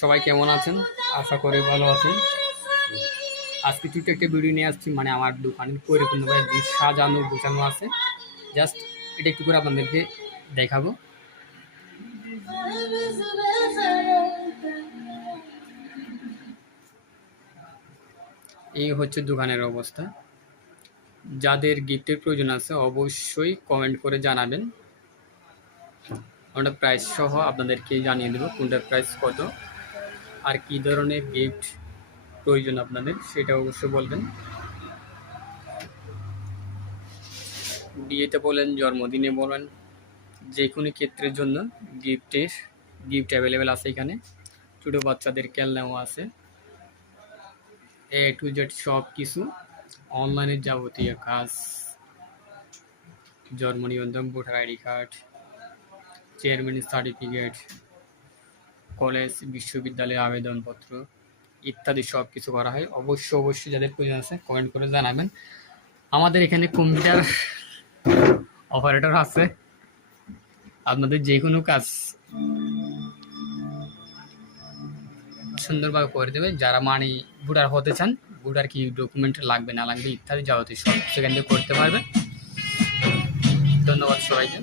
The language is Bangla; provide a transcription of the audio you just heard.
সবাই কেমন আছেন? আশা করি ভালো আছেন। আজকে ছোট্ট একটা ভিডিও নিয়ে আসছি, মানে আমার দোকানে পরিপূর্ণভাবে সাজানো গোছানো আছে। জাস্ট এটা একটু করে আপনাদেরকে দেখাবো। এই হচ্ছে দোকানের অবস্থা। যাদের গিফটের প্রয়োজন আছে অবশ্যই কমেন্ট করে জানাবেন। আমরা প্রাইস সহ আপনাদেরকে জানিয়ে দেবো কোনটার প্রাইস কত আর কি ধরনের গিফট প্রয়োজন আপনাদের, সেটা অবশ্যই বলবেন। বিয়েতে বলেন, জন্মদিনে বলেন, যে কোনো ক্ষেত্রের জন্য গিফট অ্যাভেলেবেল আছে এখানে। ছোটো বাচ্চাদের খেলনাও আছে। A to Z সব কিছু, অনলাইনের যাবতীয় কাজ, জন্ম নিবন্ধন, ভোটার আইডি কার্ড, চেয়ারম্যানের সার্টিফিকেট, কলেজ বিশ্ববিদ্যালয়ের আবেদনপত্র ইত্যাদি সব কিছু করা হয়। অবশ্যই যাদের প্রয়োজন আছে কমেন্ট করে জানাবেন। আমাদের এখানে কম্পিউটার অপারেটর আছে, আপনাদের যে কোনো কাজ সুন্দরভাবে করে দেবে। যারা ভোটার হতে চান, ভোটার কি ডকুমেন্ট লাগবে না লাগবে ইত্যাদি যাবতীয় সব সেখান থেকে করতে পারবে। ধন্যবাদ সবাইকে।